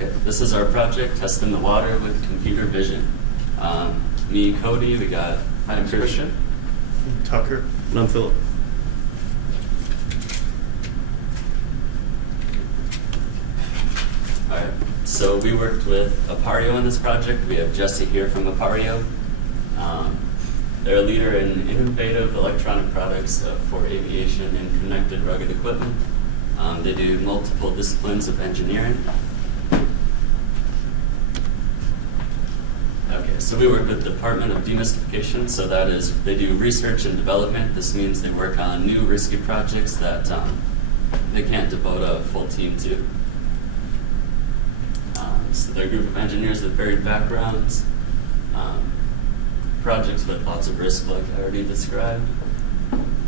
Okay, this is our project, testing the water with computer vision. Me, Cody, we got I'm Christian. Tucker. And I'm Philip. Alright, so we worked with Appareo on this project. We have Jesse here from Appareo. They're a leader in innovative electronic products for aviation and connected rugged equipment. They do multiple disciplines of engineering. Okay, so we work with the Department of Demystification, so that is, they do research and development. This means they work on new risky projects that they can't devote a full team to. So they're a group of engineers with varied backgrounds, projects with lots of risk like I already described,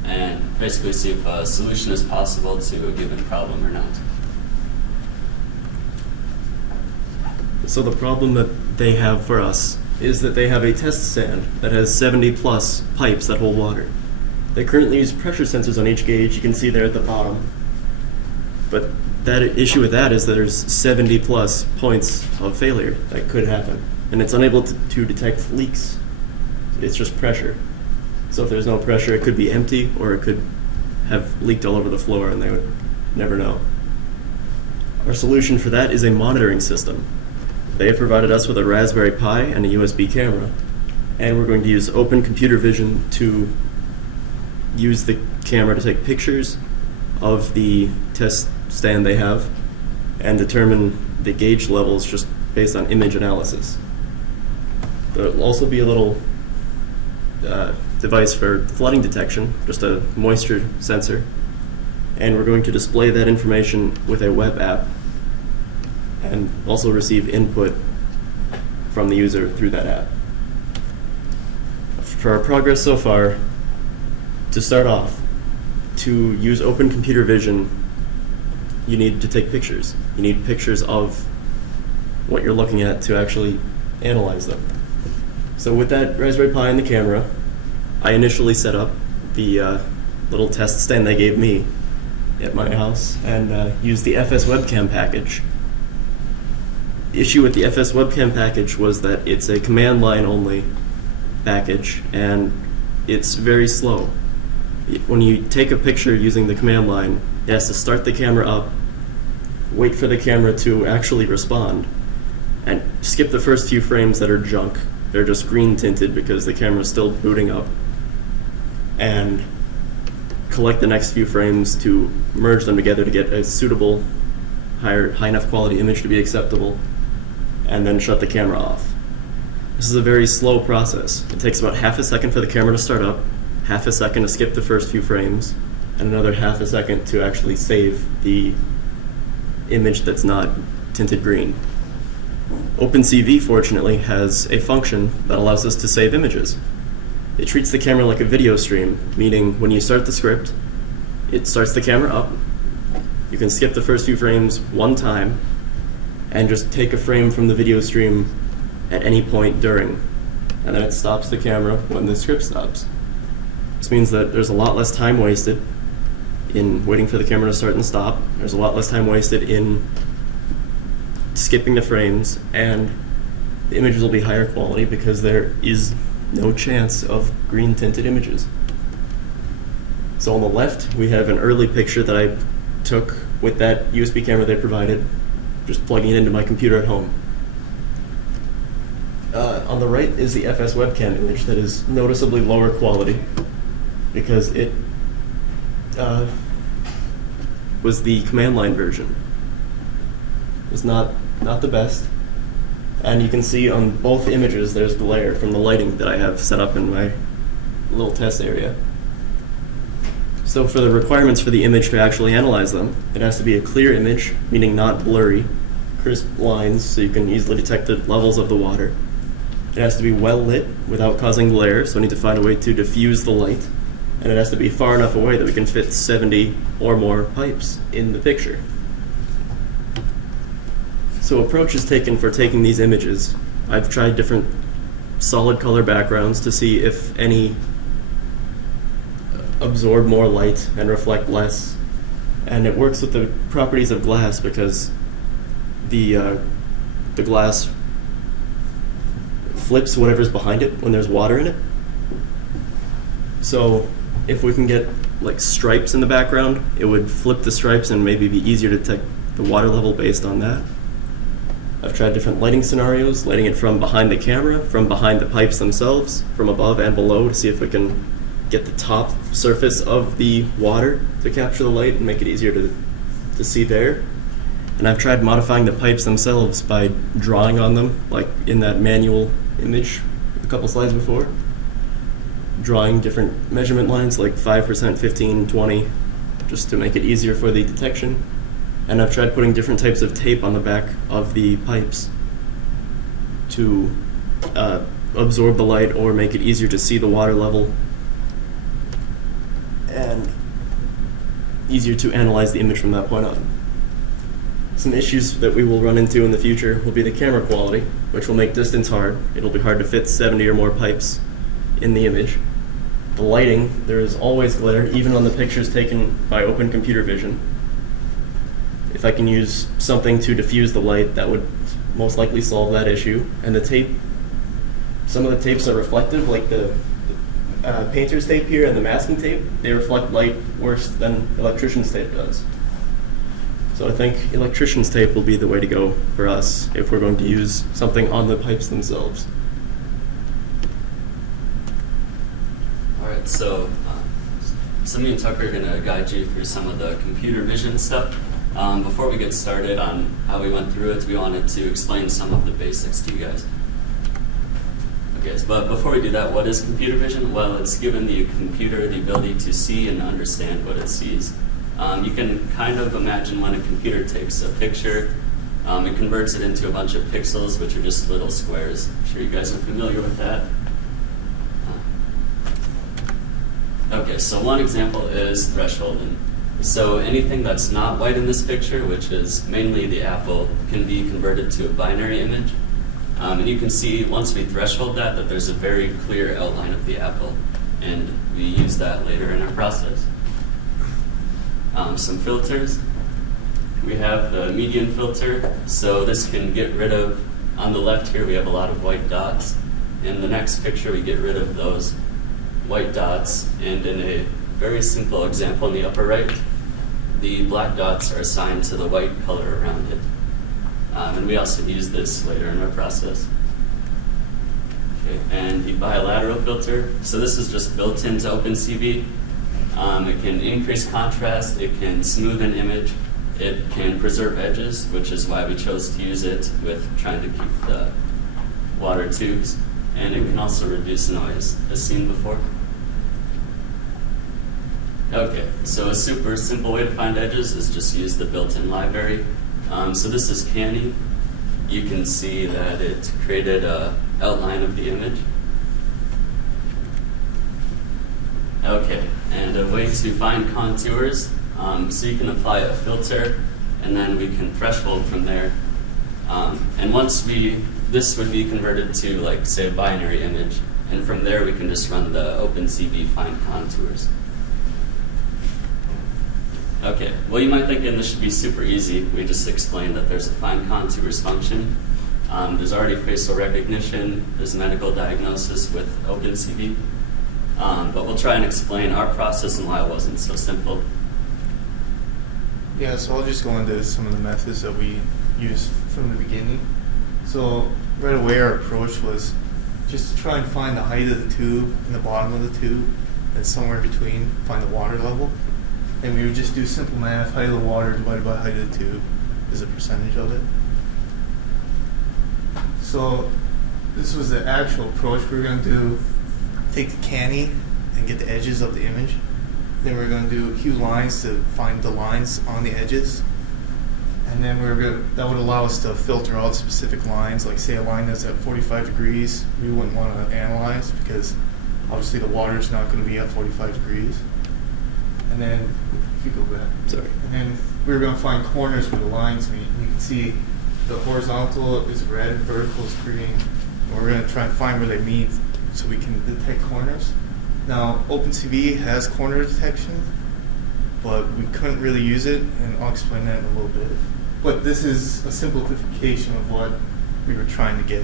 and basically see if a solution is possible to a given problem or not. So the problem that they have for us is that they have a test stand that has 70 plus pipes that hold water. They currently use pressure sensors on each gauge, you can see there at the bottom. But that issue with that is that there's 70 plus points of failure that could happen. And it's unable to detect leaks. It's just pressure. So if there's no pressure, it could be empty or it could have leaked all over the floor and they would never know. Our solution for that is a monitoring system. They have provided us with a Raspberry Pi and a USB camera. And we're going to use open computer vision to use the camera to take pictures of the test stand they have and determine the gauge levels just based on image analysis. There will also be a little device for flooding detection, just a moisture sensor, and we're going to display that information with a web app and also receive input from the user through that app. For our progress so far, to start off, to use open computer vision, you need to take pictures. You need pictures of what you're looking at to actually analyze them. So with that Raspberry Pi and the camera, I initially set up the little test stand they gave me at my house and used the FS webcam package. The issue with the FS webcam package was that it's a command line only package and it's very slow. When you take a picture using the command line, it has to start the camera up, wait for the camera to actually respond, and skip the first few frames that are junk. They're just green tinted because the camera's still booting up, and collect the next few frames to merge them together to get a suitable, high enough quality image to be acceptable, and then shut the camera off. This is a very slow process. It takes about half a second for the camera to start up, half a second to skip the first few frames, and another half a second to actually save the image that's not tinted green. OpenCV, fortunately, has a function that allows us to save images. It treats the camera like a video stream, meaning when you start the script, it starts the camera up. You can skip the first few frames one time and just take a frame from the video stream at any point during, and then it stops the camera when the script stops. This means that there's a lot less time wasted in waiting for the camera to start and stop. There's a lot less time wasted in skipping the frames, and the images will be higher quality because there is no chance of green tinted images. So on the left, we have an early picture that I took with that USB camera they provided, just plugging it into my computer at home. On the right is the FS webcam image that is noticeably lower quality because it was the command line version. It was not the best. And you can see on both images there's glare from the lighting that I have set up in my little test area. So for the requirements for the image to actually analyze them, it has to be a clear image, meaning not blurry, crisp lines so you can easily detect the levels of the water. It has to be well lit without causing glare, so I need to find a way to diffuse the light. And it has to be far enough away that we can fit 70 or more pipes in the picture. So approach is taken for taking these images. I've tried different solid color backgrounds to see if any absorb more light and reflect less. And it works with the properties of glass because the the glass flips whatever's behind it when there's water in it. So if we can get like stripes in the background, it would flip the stripes and maybe be easier to detect the water level based on that. I've tried different lighting scenarios, lighting it from behind the camera, from behind the pipes themselves, from above and below, to see if we can get the top surface of the water to capture the light and make it easier to see there. And I've tried modifying the pipes themselves by drawing on them, like in that manual image a couple slides before. Drawing different measurement lines like 5%, 15, 20, just to make it easier for the detection. And I've tried putting different types of tape on the back of the pipes to absorb the light or make it easier to see the water level and easier to analyze the image from that point on. Some issues that we will run into in the future will be the camera quality, which will make distance hard. It'll be hard to fit 70 or more pipes in the image. The lighting, there is always glare, even on the pictures taken by open computer vision. If I can use something to diffuse the light, that would most likely solve that issue. And the tape, some of the tapes are reflective, like the painter's tape here and the masking tape. They reflect light worse than electrician's tape does. So I think electrician's tape will be the way to go for us if we're going to use something on the pipes themselves. All right, so me and Tucker are going to guide you through some of the computer vision stuff. Before we get started on how we went through it, we wanted to explain some of the basics to you guys. Okay, but before we do that, what is computer vision? Well, it's given the computer the ability to see and understand what it sees. You can kind of imagine when a computer takes a picture, it converts it into a bunch of pixels, which are just little squares. I'm sure you guys are familiar with that. Okay, so one example is thresholding. So anything that's not white in this picture, which is mainly the apple, can be converted to a binary image. And you can see once we threshold that there's a very clear outline of the apple. And we use that later in our process. Some filters. We have the median filter. So this can get rid of, on the left here we have a lot of white dots. In the next picture we get rid of those white dots. And in a very simple example in the upper right, the black dots are assigned to the white color around it. And we also use this later in our process. Okay, and the bilateral filter. So this is just built into OpenCV. It can increase contrast, it can smooth an image, it can preserve edges, which is why we chose to use it with trying to keep the water tubes. And it can also reduce noise, as seen before. Okay, so a super simple way to find edges is just use the built-in library. So this is Canny. You can see that it created an outline of the image. Okay, and a way to find contours. So you can apply a filter, and then we can threshold from there. And once this would be converted to, like, say, a binary image, and from there we can just run the OpenCV find contours. Okay, well, you might think this should be super easy. We just explained that there's a find contours function. There's already facial recognition. There's medical diagnosis with OpenCV. But we'll try and explain our process and why it wasn't so simple. Yeah, so I'll just go into some of the methods that we used from the beginning. So right away our approach was just to try and find the height of the tube and the bottom of the tube, and somewhere in between find the water level. And we would just do simple math, height of the water divided by height of the tube is a percentage of it. So this was the actual approach. We were going to do, take the Canny and get the edges of the image. Then we were going to do hue lines to find the lines on the edges. And then that would allow us to filter out specific lines, like say a line that's at 45 degrees, we wouldn't want to analyze because obviously the water is not going to be at 45 degrees. And then, if you go back. Sorry. And then we were going to find corners where the lines meet. You can see the horizontal is red, vertical is green. And we're going to try and find where they meet so we can detect corners. Now, OpenCV has corner detection, but we couldn't really use it, and I'll explain that in a little bit. But this is a simplification of what we were trying to get.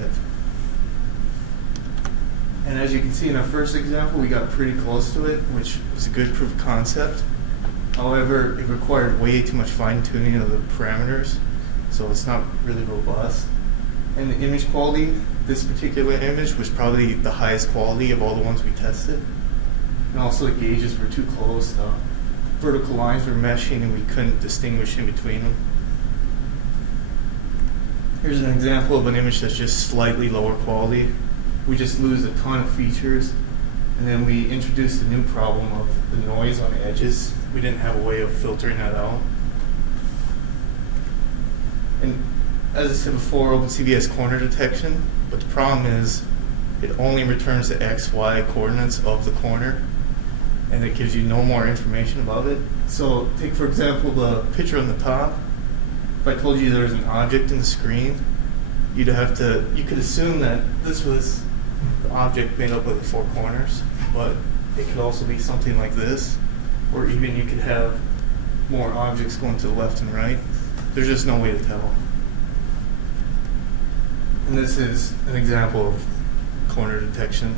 And as you can see in our first example, we got pretty close to it, which was a good proof of concept. However, it required way too much fine-tuning of the parameters, so it's not really robust. And the image quality, this particular image was probably the highest quality of all the ones we tested. And also the gauges were too close. The vertical lines were meshing and we couldn't distinguish in between them. Here's an example of an image that's just slightly lower quality. We just lose a ton of features, and then we introduced a new problem of the noise on the edges. We didn't have a way of filtering that out. And as I said before, OpenCV has corner detection, but the problem is it only returns the X, Y coordinates of the corner, and it gives you no more information about it. So take, for example, the picture on the top. If I told you there was an object in the screen, you could assume that this was the object made up of the four corners, but it could also be something like this, or even you could have more objects going to the left and right. There's just no way to tell. And this is an example of corner detection.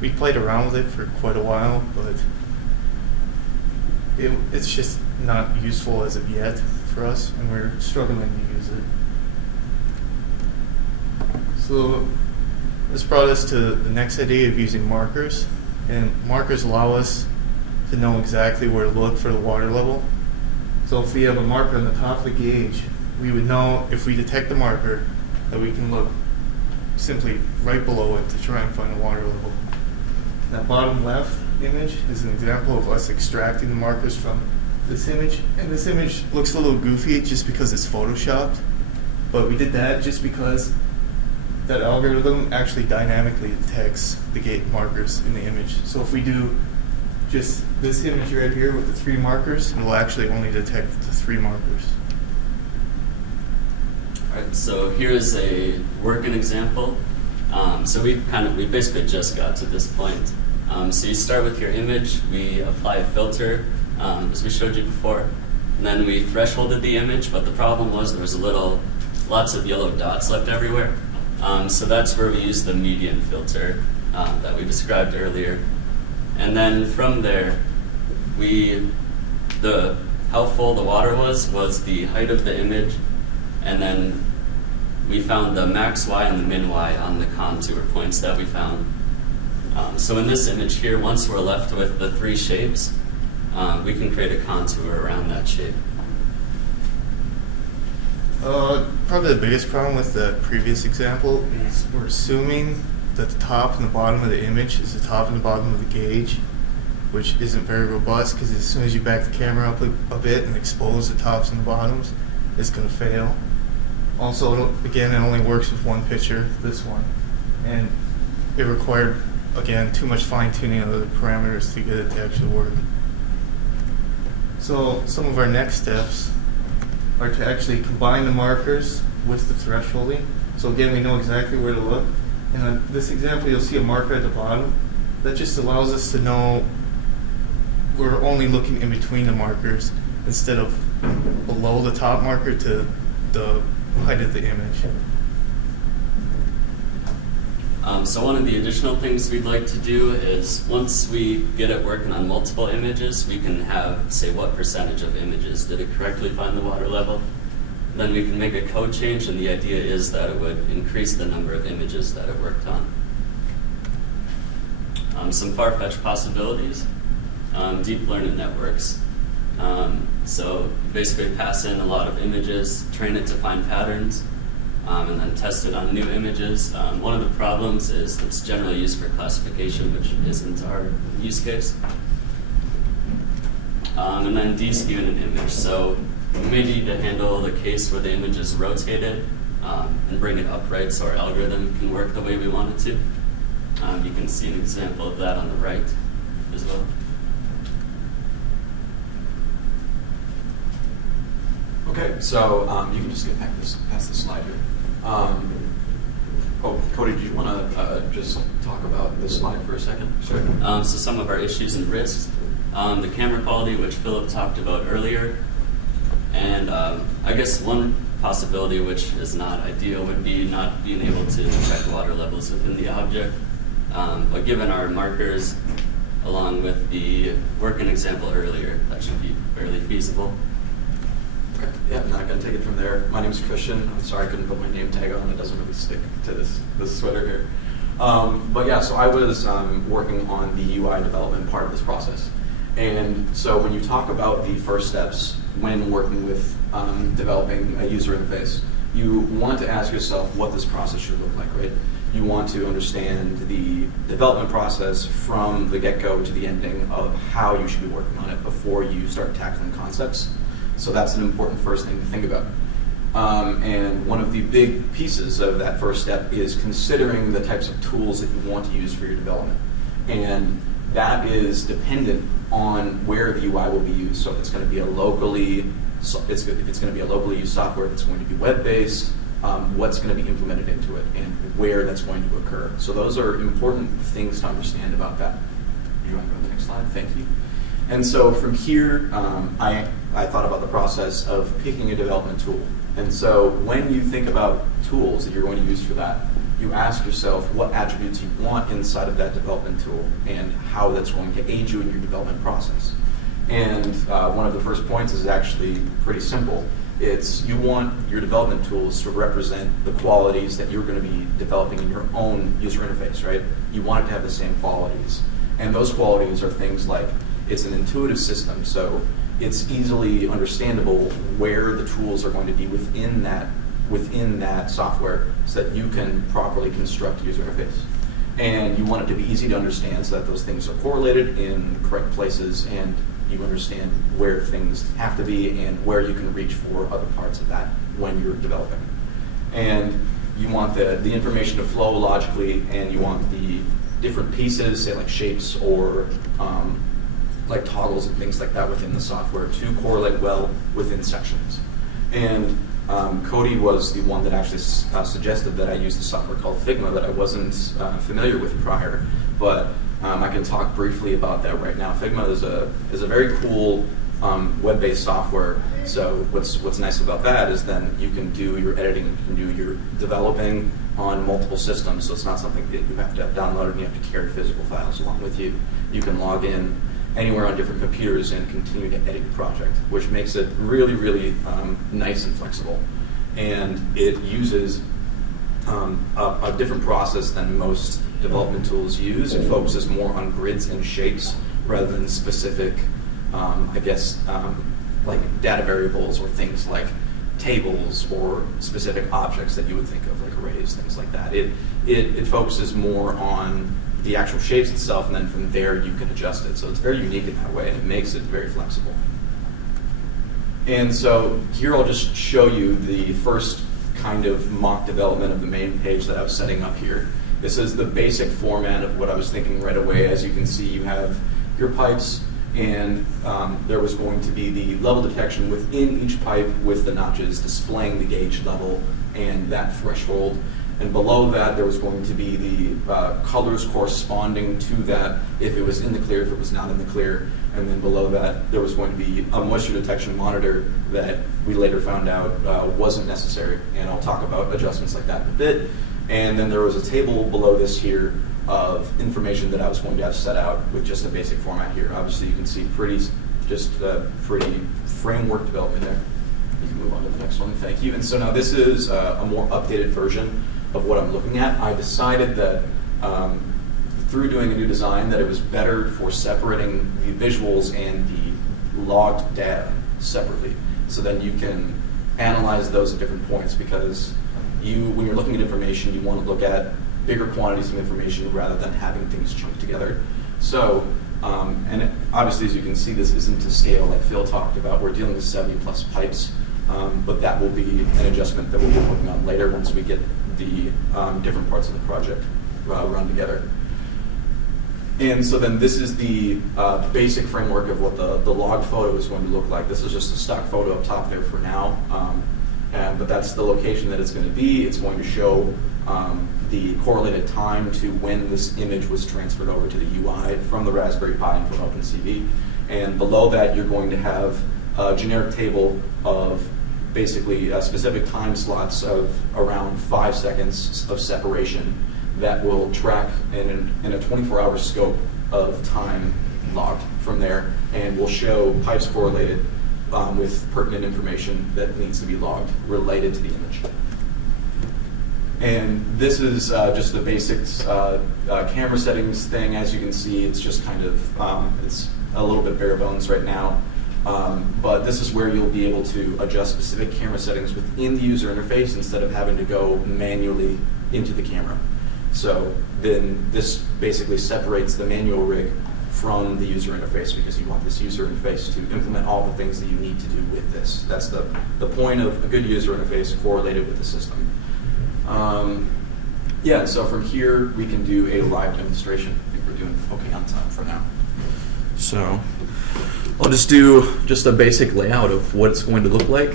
We played around with it for quite a while, but it's just not useful as of yet for us, and we're struggling to use it. So this brought us to the next idea of using markers, and markers allow us to know exactly where to look for the water level. So if we have a marker on the top of the gauge, we would know if we detect the marker that we can look simply right below it to try and find the water level. That bottom left image is an example of us extracting the markers from this image, and this image looks a little goofy just because it's photoshopped, but we did that just because that algorithm actually dynamically detects the gate markers in the image. So if we do just this image right here with the 3 markers, it will actually only detect the 3 markers. All right, so here's a working example. So we basically just got to this point. So you start with your image, we apply a filter, as we showed you before, and then we thresholded the image, but the problem was there was lots of yellow dots left everywhere. So that's where we use the median filter that we described earlier. And then from there, how full the water was the height of the image, and then we found the max Y and the min Y on the contour points that we found. So in this image here, once we're left with the 3 shapes, we can create a contour around that shape. Probably the biggest problem with the previous example is we're assuming that the top and the bottom of the image is the top and the bottom of the gauge, which isn't very robust because as soon as you back the camera up a bit and expose the tops and the bottoms, it's going to fail. Also, again, it only works with one picture, this one, and it required, again, too much fine-tuning of the parameters to get it to actually work. So some of our next steps are to actually combine the markers with the thresholding. So again, we know exactly where to look. And on this example, you'll see a marker at the bottom. That just allows us to know we're only looking in between the markers instead of below the top marker to the height of the image. So one of the additional things we'd like to do is once we get it working on multiple images, we can have, say, what percentage of images did it correctly find the water level. Then we can make a code change, and the idea is that it would increase the number of images that it worked on. Some far-fetched possibilities, deep learning networks. So basically pass in a lot of images, train it to find patterns, and then test it on new images. One of the problems is it's generally used for classification, which isn't our use case. And then deskew an image. So we may need to handle the case where the image is rotated and bring it upright so our algorithm can work the way we want it to. You can see an example of that on the right as well. Okay, so you can just get past the slide here. Cody, do you want to just talk about this slide for a second? Sure. So some of our issues and risks. The camera quality, which Philip talked about earlier. And I guess one possibility, which is not ideal, would be not being able to detect water levels within the object. But given our markers, along with the working example earlier, that should be fairly feasible. Okay. Yeah, I'm not going to take it from there. My name's Christian. I'm sorry I couldn't put my name tag on. It doesn't really stick to this sweater here. But yeah, so I was working on the UI development part of this process. And so when you talk about the first steps when working with developing a user interface, you want to ask yourself what this process should look like, right? You want to understand the development process from the get-go to the ending of how you should be working on it before you start tackling concepts. So that's an important first thing to think about. And one of the big pieces of that first step is considering the types of tools that you want to use for your development. And that is dependent on where the UI will be used. So if it's going to be a locally, if it's going to be a locally used software, if it's going to be web-based, what's going to be implemented into it and where that's going to occur. So those are important things to understand about that. You want to go to the next slide? Thank you. And so from here, I thought about the process of picking a development tool. And so when you think about tools that you're going to use for that, you ask yourself what attributes you want inside of that development tool and how that's going to aid you in your development process. And one of the first points is actually pretty simple. It's you want your development tools to represent the qualities that you're going to be developing in your own user interface, right? You want it to have the same qualities. And those qualities are things like it's an intuitive system, so it's easily understandable where the tools are going to be within that software so that you can properly construct a user interface. And you want it to be easy to understand so that those things are correlated in the correct places and you understand where things have to be and where you can reach for other parts of that when you're developing. And you want the information to flow logically, and you want the different pieces, say like shapes or like toggles and things like that within the software to correlate well within sections. And Cody was the one that actually suggested that I use the software called Figma that I wasn't familiar with prior, but I can talk briefly about that right now. Figma is a very cool web-based software. So what's nice about that is then you can do your editing, you can do your developing on multiple systems. So it's not something that you have to have downloaded and you have to carry physical files along with you. You can log in anywhere on different computers and continue to edit your project, which makes it really, really nice and flexible. And it uses a different process than most development tools use. It focuses more on grids and shapes rather than specific, like data variables or things like tables or specific objects that you would think of, like arrays, things like that. It focuses more on the actual shapes itself, and then from there you can adjust it. So it's very unique in that way, and it makes it very flexible. And so here I'll just show you the first kind of mock development of the main page that I was setting up here. This is the basic format of what I was thinking right away. As you can see, you have your pipes, and there was going to be the level detection within each pipe with the notches displaying the gauge level and that threshold. And below that, there was going to be the colors corresponding to that, if it was in the clear, if it was not in the clear. And then below that, there was going to be a moisture detection monitor that we later found out wasn't necessary. And I'll talk about adjustments like that in a bit. And then there was a table below this here of information that I was going to have set out with just a basic format here. Obviously, you can see pretty framework development there. You can move on to the next one. Thank you. And so now this is a more updated version of what I'm looking at. I decided that through doing a new design that it was better for separating the visuals and the logged data separately. So then you can analyze those at different points, because when you're looking at information, you want to look at bigger quantities of information rather than having things chunked together. So, and obviously as you can see, this isn't to scale like Phil talked about. We're dealing with 70 plus pipes, but that will be an adjustment that we'll be working on later once we get the different parts of the project run together. And so then this is the basic framework of what the log photo is going to look like. This is just a stock photo up top there for now, but that's the location that it's going to be. It's going to show the correlated time to when this image was transferred over to the UI from the Raspberry Pi and from OpenCV. And below that, you're going to have a generic table of basically specific time slots of around 5 seconds of separation that will track in a 24-hour scope of time logged from there, and will show pipes correlated with pertinent information that needs to be logged related to the image. And this is just the basics camera settings thing. As you can see, it's just kind of, it's a little bit bare bones right now. But this is where you'll be able to adjust specific camera settings within the user interface instead of having to go manually into the camera. So then this basically separates the manual rig from the user interface, because you want this user interface to implement all the things that you need to do with this. That's the point of a good user interface correlated with the system. Yeah, so from here we can do a live demonstration. I think we're doing okay on time for now. So I'll just do just a basic layout of what it's going to look like.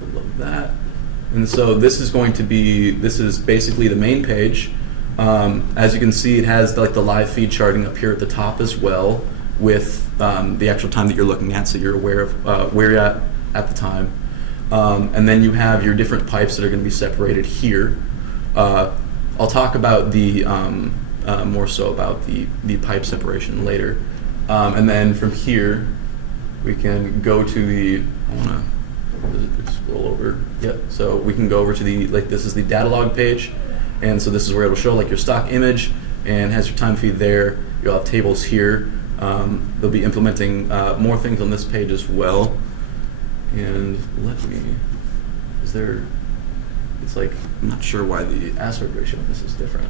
I love that. And so this is going to be, this is basically the main page. As you can see, it has like the live feed charting up here at the top as well, with the actual time that you're looking at, so you're aware of where you're at the time. And then you have your different pipes that are going to be separated here. I'll talk about the more so about the pipe separation later. And then from here, we can go to the, I want to scroll over. Yep. So we can go over to the, like, this is the data log page. And so this is where it'll show like your stock image and has your time feed there. You'll have tables here. They'll be implementing more things on this page as well. And let me, is there, it's like, I'm not sure why the aspect ratio on this is different.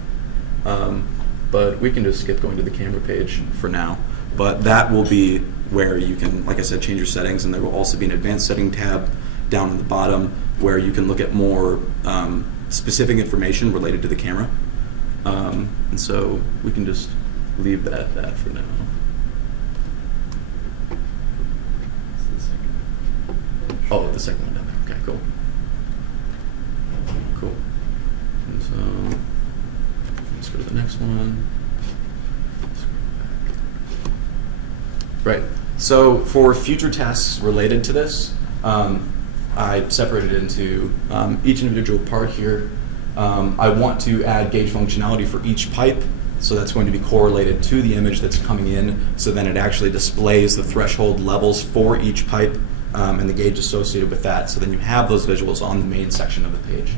But we can just skip going to the camera page for now. But that will be where you can, like I said, change your settings, and there will also be an advanced setting tab down at the bottom where you can look at more specific information related to the camera. And so we can just leave that for now. Oh, the second one down there. Okay, cool. Cool. And so let's go to the next one. Right. So for future tasks related to this, I separated into each individual part here. I want to add gauge functionality for each pipe. So that's going to be correlated to the image that's coming in. So then it actually displays the threshold levels for each pipe and the gauge associated with that. So then you have those visuals on the main section of the page.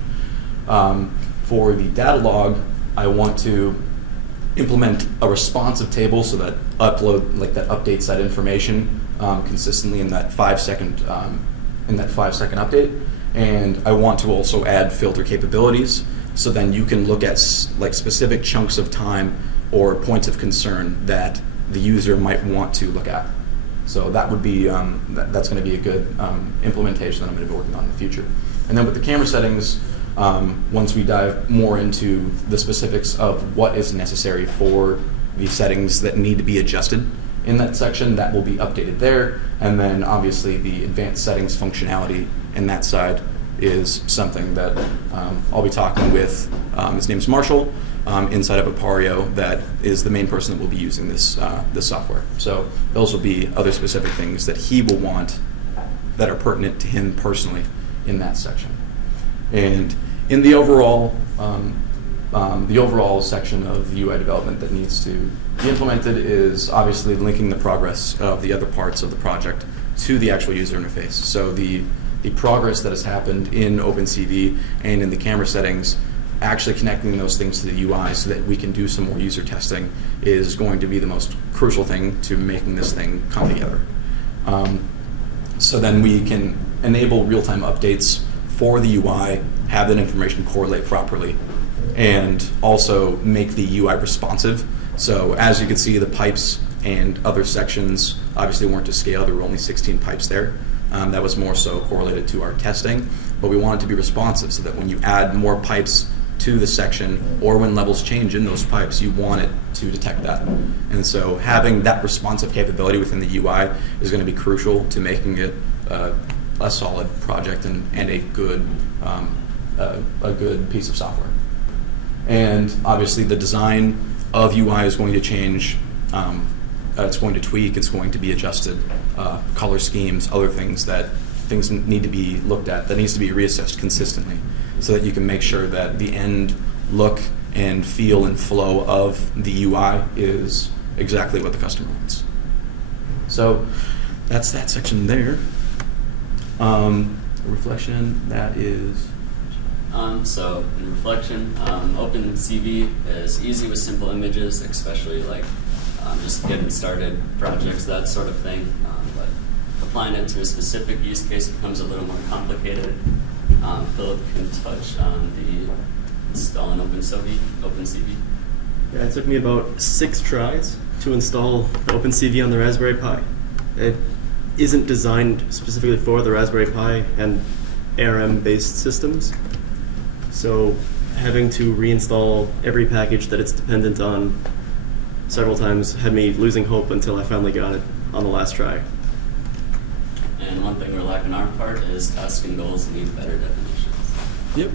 For the data log, I want to implement a responsive table so that that updates that information consistently in that 5 second update. And I want to also add filter capabilities, so then you can look at like specific chunks of time or points of concern that the user might want to look at. So that would be that's going to be a good implementation that I'm going to be working on in the future. And then with the camera settings, once we dive more into the specifics of what is necessary for the settings that need to be adjusted in that section, that will be updated there. And then obviously the advanced settings functionality in that side is something that I'll be talking with, his name's Marshall, inside of Appareo, that is the main person that will be using this software. So those will be other specific things that he will want that are pertinent to him personally in that section. And in the overall section of the UI development that needs to be implemented is obviously linking the progress of the other parts of the project to the actual user interface. So the progress that has happened in OpenCV and in the camera settings, actually connecting those things to the UI so that we can do some more user testing is going to be the most crucial thing to making this thing come together. So then we can enable real-time updates for the UI, have that information correlate properly, and also make the UI responsive. So as you can see, the pipes and other sections obviously weren't to scale. There were only 16 pipes there. That was more so correlated to our testing, but we want it to be responsive so that when you add more pipes to the section or when levels change in those pipes, you want it to detect that. And so having that responsive capability within the UI is going to be crucial to making it a solid project and a good piece of software. And obviously the design of UI is going to change it's going to tweak, it's going to be adjusted, color schemes, other things need to be looked at, that needs to be reassessed consistently, so that you can make sure that the end look and feel and flow of the UI is exactly what the customer wants. So that's that section there. Reflection, that is... So in reflection, OpenCV is easy with simple images, especially like just getting started projects, that sort of thing. But applying it to a specific use case becomes a little more complicated. Philip can touch on the installing OpenCV. Yeah, it took me about 6 tries to install OpenCV on the Raspberry Pi. It isn't designed specifically for the Raspberry Pi and ARM-based systems. So having to reinstall every package that it's dependent on several times had me losing hope until I finally got it on the last try. And one thing we're lacking on our part is task and goals need better definitions. Yep.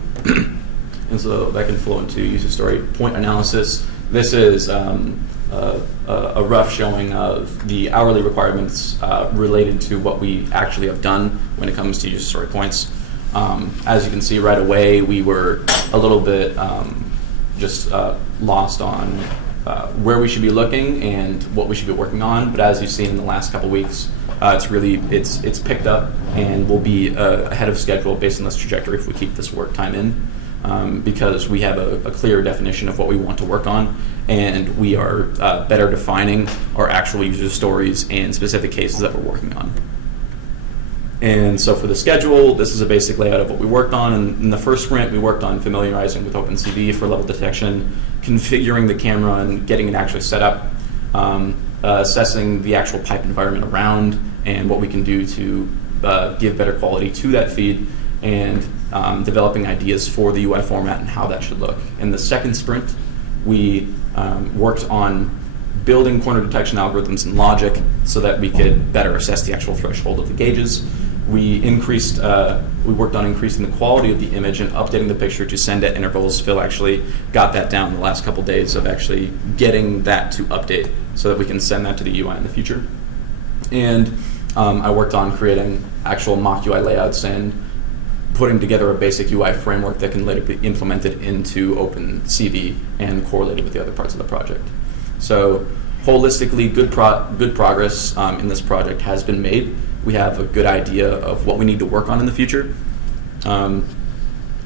And so that can flow into user story point analysis. This is a rough showing of the hourly requirements related to what we actually have done when it comes to user story points. As you can see right away, we were a little bit just lost on where we should be looking and what we should be working on. But as you've seen in the last couple weeks, it's picked up and will be ahead of schedule based on this trajectory if we keep this work time in, because we have a clear definition of what we want to work on, and we are better defining our actual user stories and specific cases that we're working on. And so for the schedule, this is a basic layout of what we worked on. And in the first sprint, we worked on familiarizing with OpenCV for level detection, configuring the camera and getting it actually set up, assessing the actual pipe environment around and what we can do to give better quality to that feed, and developing ideas for the UI format and how that should look. In the second sprint, we worked on building corner detection algorithms and logic so that we could better assess the actual threshold of the gauges. We worked on increasing the quality of the image and updating the picture to send at intervals. Phil actually got that down the last couple days of actually getting that to update so that we can send that to the UI in the future. And I worked on creating actual mock UI layouts and putting together a basic UI framework that can later be implemented into OpenCV and correlated with the other parts of the project. So holistically, good progress in this project has been made. We have a good idea of what we need to work on in the future.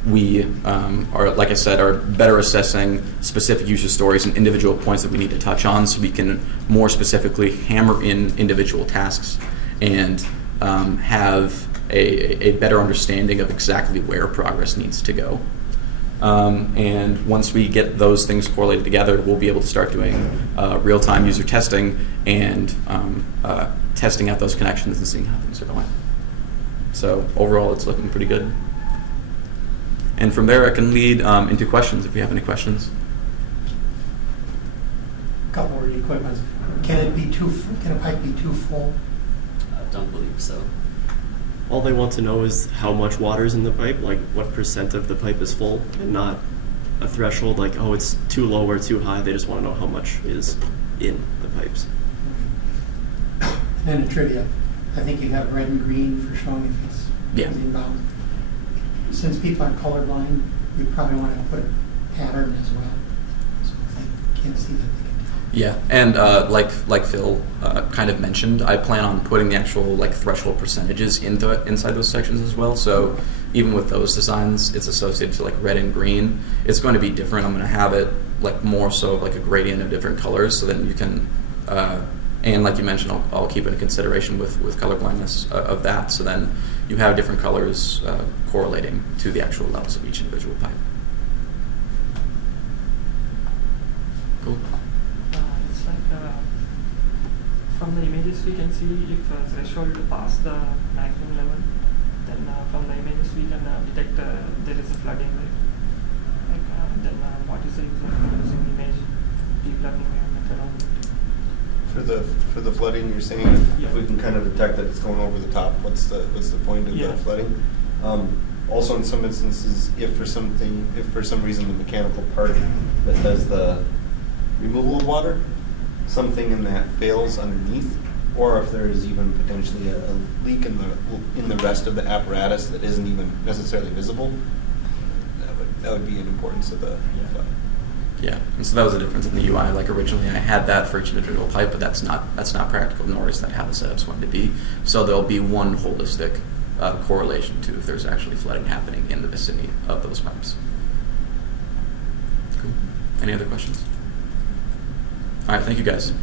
We are, like I said, are better assessing specific user stories and individual points that we need to touch on, so we can more specifically hammer in individual tasks and have a better understanding of exactly where progress needs to go. And once we get those things correlated together, we'll be able to start doing real-time user testing and testing out those connections and seeing how things are going. So overall, it's looking pretty good. And from there, I can lead into questions if you have any questions. Couple of equipment. Can a pipe be too full? I don't believe so. All they want to know is how much water's in the pipe, like what % of the pipe is full, and not a threshold like, oh, it's too low or too high. They just want to know how much is in the pipes. And then a trivia. I think you have red and green for showing if it's inbound. Since people are colorblind, you probably want to put a pattern as well, so if they can't see that, they can tell. Yeah, and like Phil kind of mentioned, I plan on putting the actual threshold percentages inside those sections as well. So even with those designs, it's associated to red and green. It's going to be different. I'm going to have it more so of a gradient of different colors, so then you can. And like you mentioned, I'll keep it in consideration with colorblindness of that. So then you have different colors correlating to the actual levels of each individual pipe. Cool. It's from the images we can see if a threshold past the maximum level, then from the images we can detect there is a flooding rate. Then what is the use of using image deep learning methodology? For the flooding, you're saying if we can kind of detect that it's going over the top, what's the point of the flooding? Also, in some instances, if for some reason the mechanical part that does the removal of water something in that fails underneath, or if there is even potentially a leak in the rest of the apparatus that isn't even necessarily visible, that would be an importance of the flood. Yeah, and so that was the difference in the UI. Like originally, I had that for each individual pipe, but that's not practical, nor is that how the setup's going to be. So there'll be one holistic correlation to if there's actually flooding happening in the vicinity of those pipes. Cool. Any other questions? All right, thank you guys.